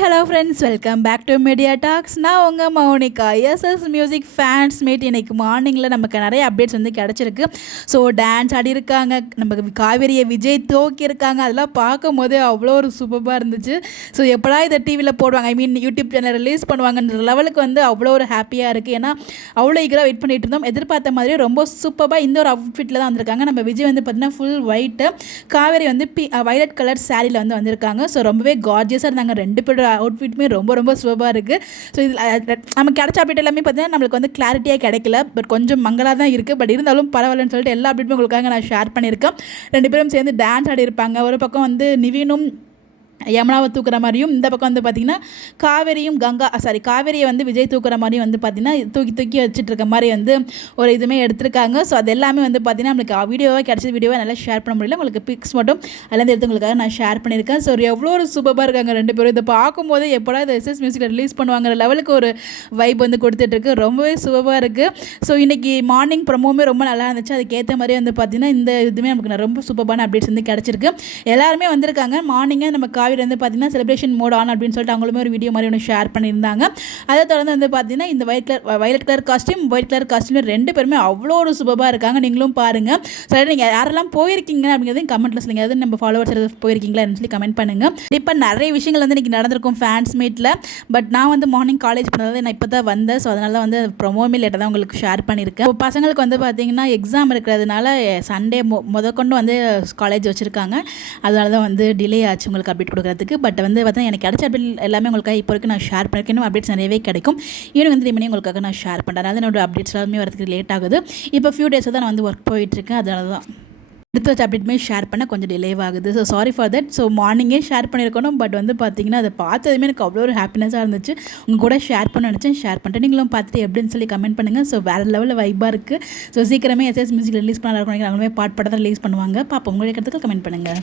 Hi hello friends, welcome back to media talks. நான் உங்கள் Mounika. SS music fans meet இன்றைக்கி மார்னிங்கில் நமக்கு நிறைய அப்டேட்ஸ் வந்து கிடச்சிருக்கு. ஸோ டான்ஸ் ஆடிருக்காங்க, நமக்கு காவேரியை விஜய் தோக்கியிருக்காங்க. அதெல்லாம் பார்க்கும் போதே அவ்வளோ ஒரு சூப்பராக இருந்துச்சு. ஸோ எப்படா இதை டிவியில் போடுவாங்க, ஐ மீன் யூடியூப் சேனல் ரிலீஸ் பண்ணுவாங்கன்ற லெவலுக்கு வந்து அவ்வளோ ஒரு ஹாப்பியாக இருக்குது. ஏன்னா அவ்வளோ ஈகராக வெயிட் பண்ணிட்டு இருந்தோம். எதிர்பார்த்த மாதிரியே ரொம்ப சூப்பராக இந்த ஒரு அவுட்ஃபிட்டில் தான் வந்திருக்காங்க. நம்ம விஜய் வந்து பார்த்திங்கன்னா ஃபுல் ஒயிட்டு, காவேரி வந்து வயலட் கலர் சாரியில் வந்து வந்திருக்காங்க. ஸோ ரொம்பவே கார்ஜியஸாக இருந்தாங்க. ரெண்டு பேரோட அவுட்ஃபிட்டுமே ரொம்ப ரொம்ப சூப்பராக இருக்குது. ஸோ இதில் நமக்கு கிடைச்ச அப்டேட் எல்லாமே பார்த்தீங்கன்னா நம்மளுக்கு வந்து கிளாரிட்டியாக கிடைக்கல. பட் கொஞ்சம் மங்களாக தான் இருக்குது. பட் இருந்தாலும் பரவாயில்லன்னு சொல்லிட்டு எல்லா அப்டேட்டுமே உங்களுக்காக நான் ஷேர் பண்ணியிருக்கேன். ரெண்டு பேரும் சேர்ந்து டான்ஸ் ஆடி இருப்பாங்க. ஒரு பக்கம் வந்து நிவினும் யமுனாவை தூக்குற மாதிரியும், இந்த பக்கம் வந்து பார்த்திங்கன்னா காவேரியை வந்து விஜய் தூக்குற மாதிரியும் வந்து பார்த்திங்கன்னா தூக்கி வச்சுட்டு இருக்க மாதிரி வந்து ஒரு இதுவுமே எடுத்திருக்காங்க. ஸோ அது எல்லாமே வந்து பார்த்திங்கன்னா நம்மளுக்கு வீடியோவாக கிடச்ச வீடியோவாக நல்லா ஷேர் பண்ண முடியல. உங்களுக்கு பிக்ஸ் மட்டும் எல்லாம் எடுத்து உங்களுக்காக நான் ஷேர் பண்ணியிருக்கேன். ஸோ எவ்வளோ ஒரு சூப்பராக இருக்காங்க ரெண்டு பேரும். இதை பார்க்கும்போது எப்போடா இந்த எஸ்எஸ் மியூசிக்கில் ரிலீஸ் பண்ணுவாங்கிற லெவலுக்கு ஒரு வைப் வந்து கொடுத்துட்ருக்கு. ரொம்பவே சூப்பராக இருக்குது. ஸோ இன்றைக்கி மார்னிங் ப்ரமோவுமே ரொம்ப நல்லா இருந்துச்சு. அதுக்கேற்ற மாதிரி வந்து பார்த்திங்கன்னா இந்த இதுவுமே நமக்கு ரொம்ப சூப்பரான அப்டேட்ஸ் வந்து கிடச்சிருக்கு. எல்லாருமே வந்திருக்காங்க. மார்னிங்கே நம்ம வந்து பார்த்தீங்கன்னா செலிப்ரேஷன் மோட் ஆன் அப்படின்னு சொல்லிட்டு அவங்களுமே ஒரு வீடியோ மாதிரி ஒன்று ஷேர் பண்ணியிருந்தாங்க. அதை தொடர்ந்து வந்து பார்த்தீங்கன்னா இந்த violet colour costume, white colour costume ரெண்டு பேருமே அவ்வளோ ஒரு சூப்பராக இருக்காங்க. நீங்களும் பாருங்கள். சரி, நீங்கள் யாரெல்லாம் போயிருக்கீங்க அப்படிங்கிறதையும் கமெண்ட்டில் சொல்லுங்கள். அதாவது நம்ம ஃபாலோவர்ஸ் எதாவது போயிருக்கீங்களான்னு சொல்லி கமெண்ட் பண்ணுங்கள். இப்போ நிறைய விஷயங்கள் வந்து இன்றைக்கி நடந்திருக்கும் ஃபேன்ஸ் மீட்டில். பட் நான் வந்து மார்னிங் காலேஜ் பண்ணது நான் இப்போ தான் வந்தேன். ஸோ அதனால தான் வந்து ப்ரொமோமே லேட்டாக தான் உங்களுக்கு ஷேர் பண்ணியிருக்கேன். இப்போ பசங்களுக்கு வந்து பார்த்தீங்கன்னா எக்ஸாம் இருக்கிறதுனால சண்டே முதற்கொண்டு வந்து காலேஜ் வச்சுருக்காங்க. அதனால தான் வந்து டிலே ஆச்சு உங்களுக்கு அப்டேட் கொடுக்குறதுக்கு. பட் வந்து பார்த்தீங்கன்னா எனக்கு கிடைச்ச அப்டேட் எல்லாமே உங்களுக்காக இப்போ வரைக்கும் நான் ஷேர் பண்ணியிருக்கேன். அப்டேட்ஸ் நிறையவே கிடைக்கும். ஈவினிங் வந்து ரிமைனிங் உங்களுக்காக நான் ஷேர் பண்ணுறேன். அதனால என்னோட அப்டேட்ஸ் எல்லாமே வரதுக்கு லேட் ஆகுது. இப்போ ஃபியூ டேஸாக தான் நான் வந்து ஒர்க் போயிட்டுருக்கேன். அதனால தான் அடுத்த வச்ச அப்டேட்டுமே ஷேர் பண்ண கொஞ்சம் டிலே ஆகுது. So sorry for that. So மார்னிங்கே ஷேர் பண்ணியிருக்கணும். பட் வந்து பார்த்தீங்கன்னா அதை பார்த்ததுமே எனக்கு அவ்வளோ ஒரு ஹாப்பினஸாக இருந்துச்சு. உங்கள் கூட ஷேர் பண்ண நினச்சேன், ஷேர் பண்ணிட்டேன். நீங்களும் பார்த்துட்டு எப்படின்னு சொல்லி கமெண்ட் பண்ணுங்கள். ஸோ வேறு லெவலில் வைப்பாக இருக்குது. ஸோ சீக்கிரமே எஸ்எஸ் மியூசிக் ரிலீஸ் பண்ண நினைக்கிறாங்க. பாட் படத்தை ரிலீஸ் பண்ணுவாங்க. பார்ப்போம். உங்களுக்கு கமெண்ட் பண்ணுங்கள்.